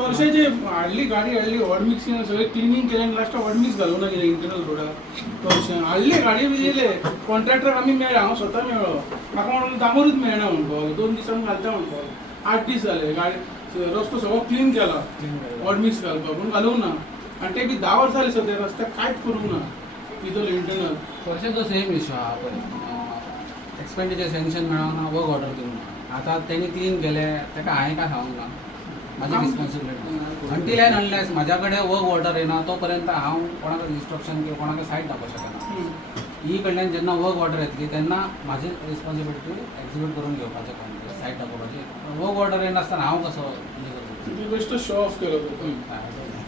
वर्षाची हाडली गाडी हाडली हॉट मिक्सिंग सगळे क्लिनिंग केले आणि लास्ट हॉट मिक्स घालून गेले इंटरनल रोडार हाडली गाडी बी येले कॉन्ट्रॅक्टर आम्ही मेळ्ळे हांव स्वता मेळ्ळो म्हाका म्हणून दामोरूच मेळना म्हणपाक 2 दिसांनी घालता म्हणपाक 8 दीस जाले गाडी रस्तो सगळो क्लीन केला हॉट मिक्स घालपाक पूण घालूंक ना आणि ते बी 10 वर्सां जाली सद्या रस्त्याक कांयच करूंक ना भितर इंटरनल वर्षाचो सेम इशू आहा पळय एक्सपेंडिचर सँक्शन मेळना वर्क ऑर्डर दिवंक आतां तेणी क्लीन केले ताका हांवें काय सांगूंक ना माझी रिस्पॉन्सिबिलिटी अंटील एंड अनलेस म्हाज्या कडेन वर्क ऑर्डर येना तोपर्यंत हांव कोणाक इन्स्ट्रक्शन किंवा कोणाक सायट दाखोवंक शकना ही कडल्यान जेन्ना वर्क ऑर्डर येतली तेन्ना म्हाजी रिस्पॉन्सिबिलिटी एक्झिक्यूट करून घेवपाचें काम सायट दाखोवपाची वर्क ऑर्डर येनासतना हांव कसो बेश्टो शो ऑफ केलो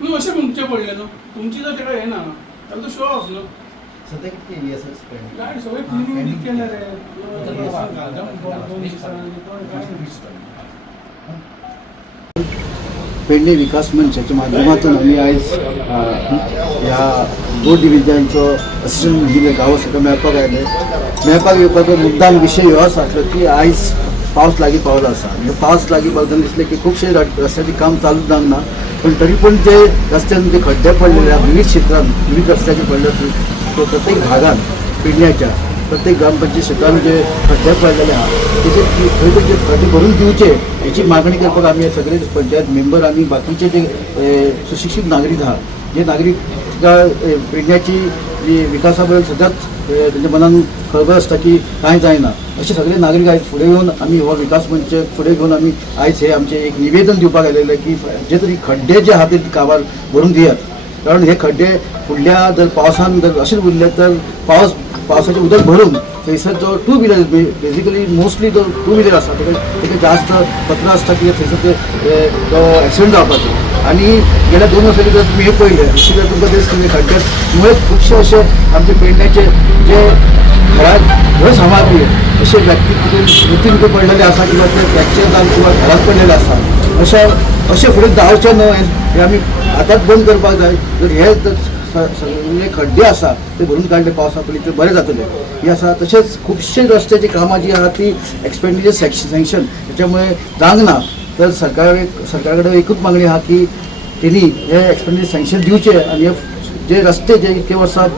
न्हू अशें म्हणचें पडलें न्हू तुमची जर ताका येना जाल्यार तो शो ऑफ न्हू सध्या किती केली असं स्पेंड गाडी सगळे क्लिनिंग केले रे पेडणे विकास मंचाच्या माध्यमातून आम्ही आज ह्या 2 डिव्हिजनचो असिस्टंट इंजिनियर गांवा सगळं मेळपाक आयले मेळपाक येवपाचो मुद्दाम विशय हो आसलो की आयज पावस लागीं पावलो आसा म्हणजे पावस लागीं पावतना दिसलें की खुबशे रस्त्याचें काम चालू जावंक ना पण तरी पूण जे रस्त्यान जे खड्डे पडलेले आहा विविध क्षेत्रांत विविध रस्त्याचे पडले तो प्रत्येक भागात पेडण्याच्या प्रत्येक ग्रामपंचायत क्षेत्रांत जे खड्डे पडलेले आहा तेचे खंय जे खड्डे भरून दिवचे हेची मागणी करपाक आमी सगळे पंचायत मेंबर आनी बाकीचे जे सुशिक्षीत नागरीक आहात जे नागरीक पेडण्याची विकासा बद्दल सदांच त्यांच्या मनान खळबळ आसता की कांय जायना अशे सगळे नागरीक आयज फुडें येवन आमी हो विकास मंच फुडें घेवन आमी आयज हे आमचें एक निवेदन दिवपाक आयलेलें की जे तरी खड्डे जे आहा ते काबार भरून दियात कारण हे खड्डे फुडल्या जर पावसान जर अशेंच उरले तर पावसाचें उदक भरून थंयसर जो 2 व्हिलर बेजिकली मोस्टली जो 2 व्हिलर आसा तेका जास्त खतरो आसता की थंयसर तो एक्सिडंट जावपाचो आनी गेल्या 2 वर्सांनी जर तुमी हे पळयलें कित्याक तुमकां दिसतलें खड्ड्यामुळे खुबशे अशे आमचे पेडण्याचे जे घर सामाग्री अशे व्यक्ती मृत्यून पडलेले आसा किंवा ते फ्रॅक्चर जावन किंवा घरात पडलेले आसा अशें फुडें जावचें न्हू हें आमी आतांच बंद करपाक जाय जर हे सगळे खड्डे आसा ते भरून काडले पावसा पयलीं ते बरें जातलें हें आसा तशेंच खुबशे रस्त्याची कामां जी आहा ती एक्सपेंडिचर सँक्शन हेच्यामुळे जावंक ना तर सरकारा कडेन एकूच मागणी आहा की तेणी हे एक्सपेंडिचर सँक्शन दिवचे आनी जे रस्ते जे इतके वर्सां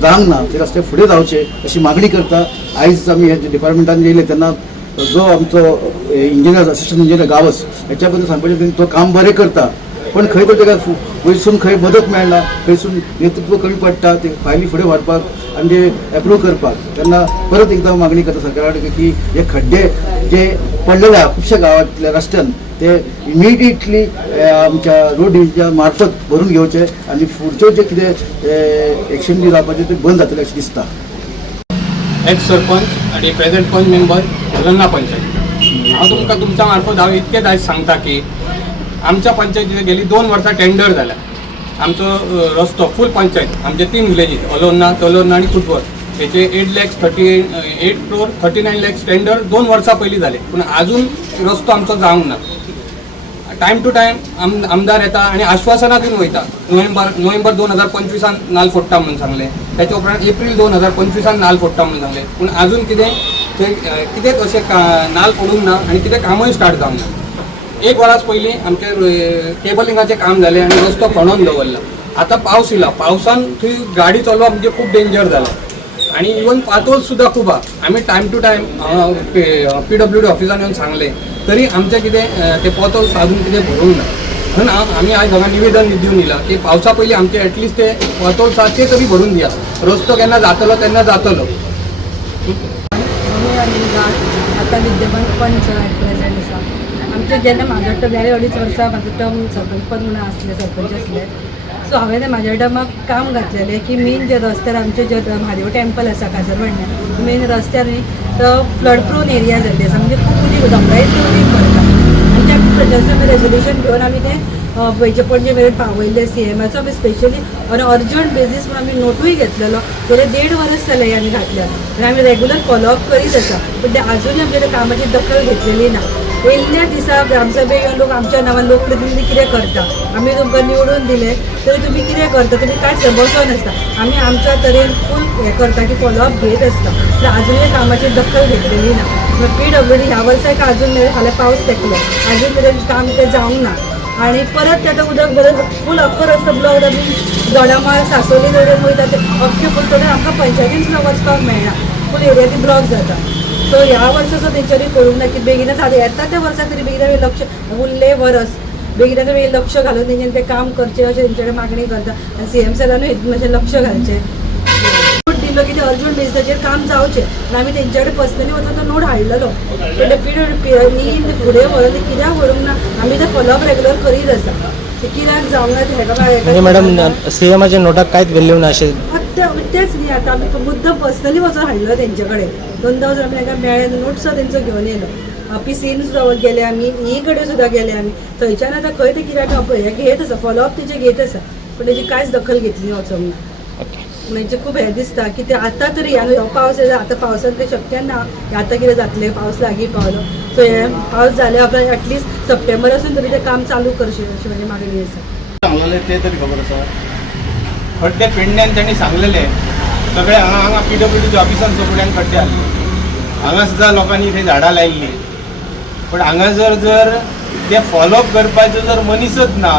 जावंक ना ते रस्ते फुडें जावचे अशी मागणी करता आयज आमी हे डिपार्टमेंटान येयले तेन्ना जो आमचो इंजिनियर असिस्टंट इंजिनियर गावस हेच्या बद्दल सांगपाचें तो काम बरें करता पण खंय तर ताका वयरसून खंय मदत मेळना खंयसून नेतृत्व कमी पडटा ते फायली फुडें व्हरपाक आनी ते एप्रूव करपाक तेन्ना परत एकदां मागणी करता सरकारा कडेन की हे खड्डे जे पडलेले आहा खुबश्या गांवांतल्या रस्त्यान ते इमिडिएटली आमच्या रोड डिव्हिजन मार्फत भरून घेवचे आनी फुडच्यो जे कितें एक्शन जी जावपाचें ते बंद जातलें अशें दिसता. एक्स सरपंच आणि प्रेझेंट पंच मेंबर वेलंगा पंचायत हांव तुमकां तुमच्या मार्फत हांव इतकेच आयज सांगता की आमच्या पंचायतीचे गेली 2 वर्सां टेंडर जाल्या आमचो रस्तो फूल पंचायत आमचे 3 विलेजीस ओलोन्ना तलोन्ना आणि कुटवर हेचे 8 crore 39 lakhs टेंडर 2 वर्सां पयलीं जाले पूण अजून रस्तो आमचो जावंक ना. टायम टू टायम आमदार येता आणि आश्वासनां दिवन वयता नोव्हेंबर 2025 नाल फोडटा म्हणून सांगले त्याच्या उपरांत एप्रील 2025 नाल फोडटा म्हणून सांगले पूण अजून कितेंच अशें नाल फोडूंक ना आणि कितें कामूय स्टार्ट जावंक ना. 1 वरास पयलीं आमचे केबलिंगाचें काम जालें आनी रस्तो खणून दवरला. आतां पावस येयला पावसान थंय गाडी चलोवप म्हणजे खूब डेंजर जालें आणि इवन पातोळ सुद्दां खूब आहा. आमी टायम टू टायम PWD ऑफिसान येवन सांगले तरी आमचें कितें ते पोतोळ सादून कितें भरूंक ना म्हणून आमी आयज हांगा निवेदन दिवन येयला की पावसा पयलीं आमचे एटलिस्ट ते पोतोळ ते तरी भरून दिया रस्तो केन्ना जातलो तेन्ना जातलो. आतां विद्यमान पंच प्रेझेंट आसा आमचे जेन्ना म्हाजो टर्म गेले 2.5 वर्सां म्हाजो टर्म सरपंच पद म्हणून आसले सरपंच आसले सो हांवें ते म्हाज्या टर्माक काम घातलेलें की मेन जे रस्त्यार आमचे जे महादेव टेंपल आसा काजरवाड्यान मेन रस्त्यार तो फ्लड प्रोन एरिया जाल्ली आसा म्हणजे खूब उदीक धमकायत उदीक पडटा आनी त्या प्रजासन रेजोल्युशन घेवन आमी ते पयचे पणजे मेरेन पावयले CMाचो आमी स्पेशली ऑन अर्जंट बेजीस म्हणून आमी नोटूय घेतलेलो गेले 1.5 वर्स जाले आमी घातल्या आनी आमी रेगुलर फॉलोअप करीत आसा पूण ते आजुनूय आमचे कामाची दखल घेतलेली ना. पयल्या दिसा ग्रामसभेक येवन लोक आमच्या नांवान लोकप्रतिनिधी कितें करता आमी तुमकां निवडून दिले तरी तुमी कितें करता तुमी कांयच बसोन आसता आमी आमच्या तरेन फूल हें करता की फॉलोअप घेत आसता पूण आजुनूय कामाची दखल घेतलेली ना. PWD ह्या वर्साक अजून मेरेन फाल्यां पावस तेकलो अजून मेरेन काम तें जावंक ना आणि परत ते आतां उदक बरें फूल अख्खो रस्तो ब्लॉक जावन दोडामाळ सासोली कडेन वयता ते अख्खे फूल थोडे आमकां पंचायतीन सुद्दां वचपाक मेळना फूल एरिया ती ब्लॉक जाता सो ह्या वर्सा सुद्दां तेंच्यांनी कळूंक ना की बेगीनच आतां येता त्या वर्सा तरी बेगीन लक्ष उरले वरस बेगीन लक्ष घालून तेंच्यांनी तें काम करचें अशें तेंचे मागणी करता आनी CM सरानूय मातशें लक्ष घालचें दिलो की ते अर्जंट बेजिसाचेर काम जावचें आनी आमी तेंचे कडेन पर्सनली वचून तो नोट हाडलेलो पण ते पिरियड फुडें व्हरून ते कित्याक व्हरूंक ना आमी ते फॉलोअप रेगुलर करीत आसा ते कित्याक जावंक ना म्हणजे मॅडम CMच्या नोटाक कांयच व्हॅल्यू ना अशें तेच न्ही आतां आमी मुद्दम पर्सनली वचून हाडलो तेंचे कडेन 2दा वचून आमी तांकां मेळ्ळे नोट सुद्दां तेंचो घेवन येयलो PCन सुद्दां गेले आमी कडेन सुद्दां गेले आमी थंयच्यान आतां खंय ते कित्याक हे घेत आसा फॉलोअप तेचे घेत आसा पण तेजी कांयच दखल घेतली वचोंक ना म्हणजे खूब हें दिसता की ते आतां तरी ह्या पावस येता आतां पावसान तें शक्य ना आतां कितें जातलें पावस लागीं पावलो सो हे पावस जाले आपल्याक एटलिस्ट सप्टेंबर असून तरी तें काम चालू करचें अशी म्हाजी मागणी आसा सांगलेले ते तरी खबर आसा खड्डे पेडण्यान त्यांनी सांगलेले सगळे हांगा PWD ऑफिसान सगळ्यांक खड्डे आसले हांगा सुद्दां लोकांनी थंय झाडां लायिल्ली पण हांगा जर ते फॉलोअप करपाचो जर मनीसच ना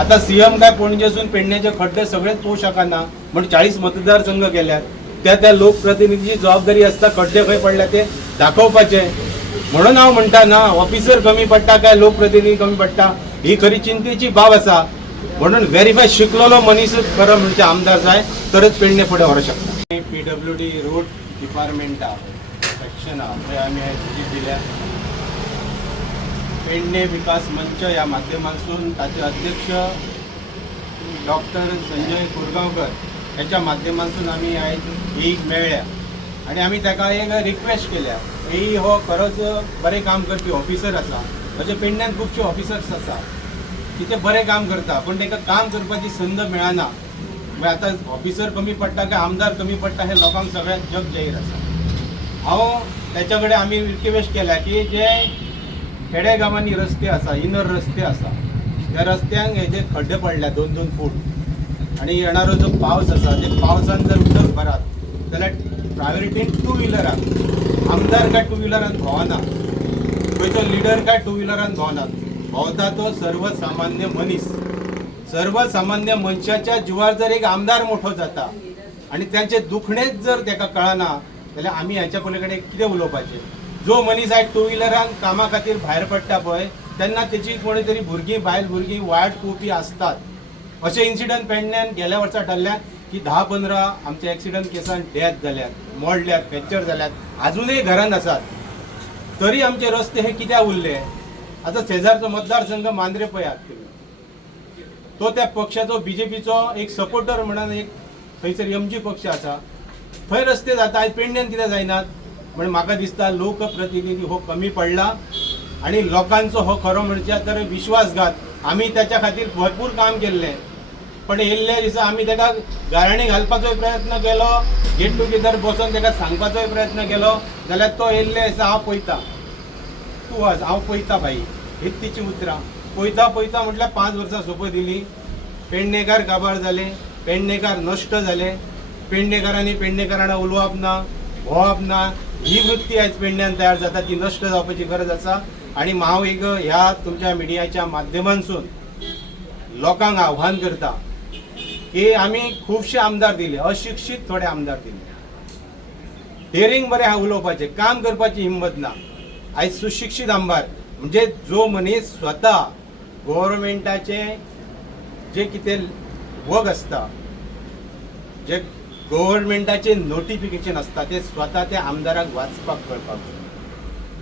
आता CM काय पणजेसून पेडण्याचे खड्डे सगळेच पोवंक शकना म्हणजे 40 मतदारसंघ केल्यात त्या लोकप्रतिनिधीची जबाबदारी असता खड्डे खंय पडल्या ते दाखोवपाचे म्हणून हांव म्हणटा ना ऑफिसर कमी पडटा काय लोकप्रतिनिधी कमी पडटा ही खरी चिंतेची बाब आसा म्हणून व्हेरीफाय शिकलेलो मनीसच खरो म्हणजे आमदार जाय तरच पेडणे फुडें व्हरोंक शकता PWD रोड डिपार्टमेंटा सेक्शना थंय आमी विजीट दिल्या पेडणे विकास मंच या माध्यमातून ताचे अध्यक्ष डॉक्टर संजय कोरगांवकर याच्या माध्यमातून आम्ही आयज ही मेळ्ळ्या आणि आम्ही ताका एक रिक्वेस्ट केल्या ही हो खरोच बरें काम करपी ऑफिसर आसा अशें पेडण्यान खुबशे ऑफिसर्स आसा की ते बरें काम करता पण ताका काम करपाची संद मेळना मागीर आतां ऑफिसर कमी पडटा काय आमदार कमी पडटा हे लोकांक सगळ्यात जग जाहीर आसा हांव त्याच्या कडेन आमी रिक्वेस्ट केल्या की जे खेडेगावांनी रस्ते आसा इनर रस्ते आसा त्या रस्त्यांक हेजे खड्डे पडल्या 2-2 फूट आणि येणारो जो पावस आसा ते पावसान जर उदक भरात जाल्यार प्रायोरिटीन 2 व्हिलरांक आमदार काय 2 व्हिलरान भोवना खंयचो लिडर काय 2 व्हिलरान भोवनात भोवता तो सर्वसामान्य मनीस सर्वसामान्य मनशाच्या जिवार जर एक आमदार मोठो जाता आणि त्यांचे दुखणेच जर ताका कळना जाल्यार आमी हाच्या पलीकडे कितें उलोवपाचें जो मनीस आयज 2 व्हिलरान कामा खातीर भायर पडटा पळय तेन्ना तेची कोणी तरी भुरगीं बायल भुरगीं वाट पोवपी आसतात अशे इन्सिडंट पेडण्यान गेल्या वर्सा ठरल्या की 10-15 आमचे एक्सिडंट केसान डेथ जाल्यात मोडल्यात फ्रॅक्चर जाल्यात अजूनही घरान आसात तरी आमचे रस्ते हे कित्याक उरले आता शेजारचो मतदारसंघ मांद्रे पळयात तो त्या पक्षाचो BJPचो एक सपोर्टर म्हणून एक थंयसर MG पक्ष आसा थंय रस्ते जाता आयज पेडण्यान कित्याक जायनात म्हणजे म्हाका दिसता लोकप्रतिनिधी हो कमी पडला आणि लोकांचो हो खरो म्हणचे तर विश्वासघात आम्ही त्याच्या खातीर भरपूर काम केल्लें पण येयल्ल्या दिसा आमी ताका गाराणी घालपाचोय प्रयत्न केलो गेट टुगेदर बसून ताका सांगपाचोय प्रयत्न केलो जाल्यार तो येयल्ल्या दिसा हांव पळयता तूं वच हांव पळयता भाई हीच तिची उतरां पळयता म्हटल्यार 5 वर्सां सोंपय दिली पेडणेकार काबार जाले पेडणेकार नश्ट झाले पेडणेकारांनी पेडणेकारांना उलोवप ना भोवप ना ही वृत्ती आयज पेडण्यान तयार जाता ती नश्ट जावपाची गरज आसा आणि हांव एक ह्या तुमच्या मिडियाच्या माध्यमांतसून लोकांक आव्हान करता की आमी खुबशे आमदार दिले अशिक्षीत थोडे आमदार दिले डेरिंग बरें हा उलोवपाचें काम करपाची हिंमत ना आयज सुशिक्षीत आमदार म्हणजे जो मनीस स्वता गव्हर्मेंटाचे जे कितें वर्क आसता जे गव्हर्मेंटाचे नोटिफिकेशन असता ते स्वतः त्या आमदाराक वाचपाक कळपाक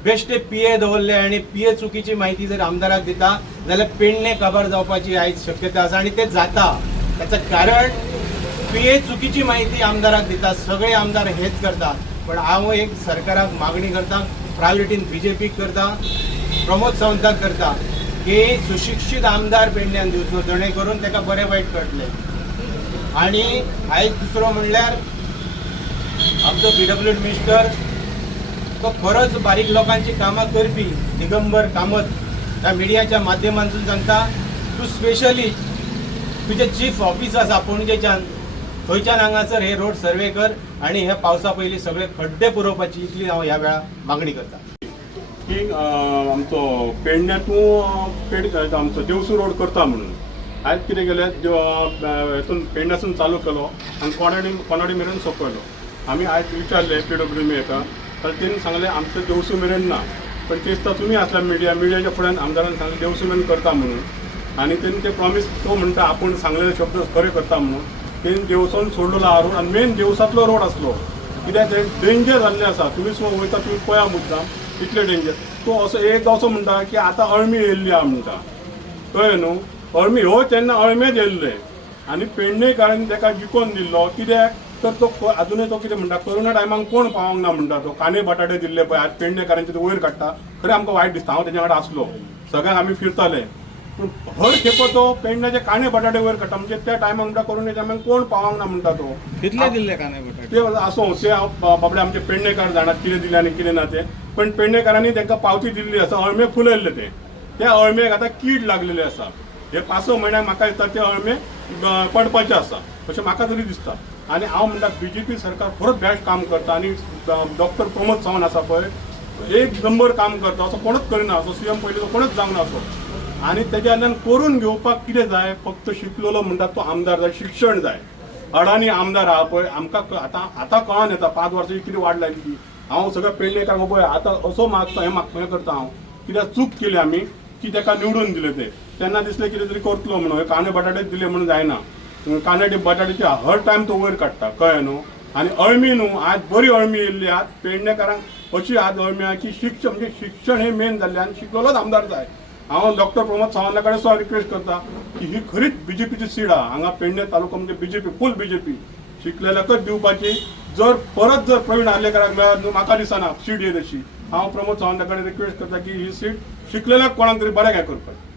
बेश्टे PA दवरले आणि PA चुकीची माहिती जर आमदाराक दिता जाल्यार पेडणे काबार जावपाची आयज शक्यता आसा आणि ते जाता त्याचं कारण PA चुकीची माहिती आमदाराक दिता सगळे आमदार हेच करता पण हांव एक सरकाराक मागणी करता प्रायोरिटीन BJP करता प्रमोद सावंताक करता की सुशिक्षीत आमदार पेडण्यान दिवचो जणे करून ताका बरें वायट कळटलें आणि आयज दुसरो म्हणल्यार आमचो PWD मिनिस्टर तो खरोच बारीक लोकांची कामां करपी दिगंबर कामत त्या मिडियाच्या माध्यमांतून सांगता तूं स्पेशली तुजे चीफ ऑफिस आसा पणजेच्यान थंयच्यान हांगासर हे रोड सर्वे कर आणि ह्या पावसा पयलीं सगळे खड्डे पुरोवपाची इतली हांव ह्या वेळा मागणी करता की आमचो पेडण्यातून आमचो देवसू रोड करता म्हणून आयज कितें केलें हेतून पेडण्यासून चालू केलो आनी कोणाडी मेरेन सोंपयलो. आमी आयज विचारले PWM हेका तर तेणी सांगलें आमचो देवसू मेरेन ना, पण ते दिसता तुमी आसल्या मिडियाच्या फुड्यान आमदारान सांगलें देवसू मेरेन करता म्हणून. आनी तेणी ते प्रॉमीस तो म्हणटा आपूण सांगलेले शब्द खरे करता म्हणून. तेणी देवसून सोडलेलो हा रोड आनी मेन देवसांतलो रोड आसलो, कित्याक ते डेंजर जाल्लें आसा. तुमी सुद्दां वयता तुमी पळया मुद्दाम इतले डेंजर. तो असो एक असो म्हणटा की आतां अळमी येयल्ली आहा म्हणटा, कळ्ळें न्हू. अळमी हो तेन्ना अळमेच येयल्ले आनी पेडणेकारांनी ताका जिखोवन दिल्लो. कित्याक तर तो अजुनूय तो कितें म्हणटा कोरोना टायमाक कोण पावोंक ना म्हणटा. तो कांदे बटाटे दिल्ले पळय आज पेडणेकारांचे तो वयर काडटा. खरें आमकां वायट दिसता, हांव तेच्या वांगडा आसलो, सगळ्यांक आमी फिरताले. पूण हर खेपो तो पेडण्याचे कांदे बटाटे वयर काडटा. म्हणजे त्या टायमाक म्हणटा कोरोनाच्या टायमाक कोण पावोंक ना म्हणटा. तो कितले दिल्ले कांदे बटाटे ते आसूं ते बाबडे आमचे पेडणेकार जाणात कितें दिलें आनी कितें ना तें. पण पेडणेकारांनी तांकां पावती दिल्ली आसा. अळमे फुलयल्ले ते, त्या अळमेक आतां कीड लागलेले आसा. हे 5-6 म्हयन्याक म्हाका दिसता ते अळमे पडपाचे आसा अशें म्हाका तरी दिसता. आनी हांव म्हणटा BJP सरकार खरोच बेस्ट काम करता. आनी डॉक्टर प्रमोद सावंत आसा पळय एक नंबर काम करता. असो कोणूच करिना, असो CM पयलीं तो कोणूच जावंक ना असो. आनी तेज्या कडल्यान करून घेवपाक कितें जाय, फक्त शिकलेलो म्हणटा तो आमदार जाय, शिक्षण जाय. अडानी आमदार आहा पळय आमकां आतां कळोन येता 5 वर्सांची कितें वाट लायली ती. हांव सगळ्या पेडणेकारांक पळय आतां असो मागता हें करता हांव, कित्याक चूक केली आमी की ताका निवडून दिले ते. तेन्ना दिसलें कितें तरी करतलो म्हणून. हे कांदे बटाटे दिले म्हणून जायना. कांदे बटाट्याचे हर टायम तो वयर काडटा, कळ्ळें न्हू. आनी अळमी न्हू आज बरी अळमी येयल्ली आज पेडणेकारांक अशी आज अळमी आहा की शिक्षण हें मेन जाल्लें आनी शिकलेलोच आमदार जाय. हांव डॉक्टर प्रमोद सावंता कडेन सुद्दां रिक्वेस्ट करता की ही खरीच BJPची सीट आहा. हांगा पेडणे तालुका म्हणजे BJP फूल BJP शिकलेल्याकच दिवपाची. जर प्रवीण आर्लेकराक मेळत न्हू म्हाका दिसना सीट येत अशी. हांव प्रमोद सावंता कडेन रिक्वेस्ट करता की ही सीट शिकलेल्याक कोणाक तरी बऱ्याक हें करपाची.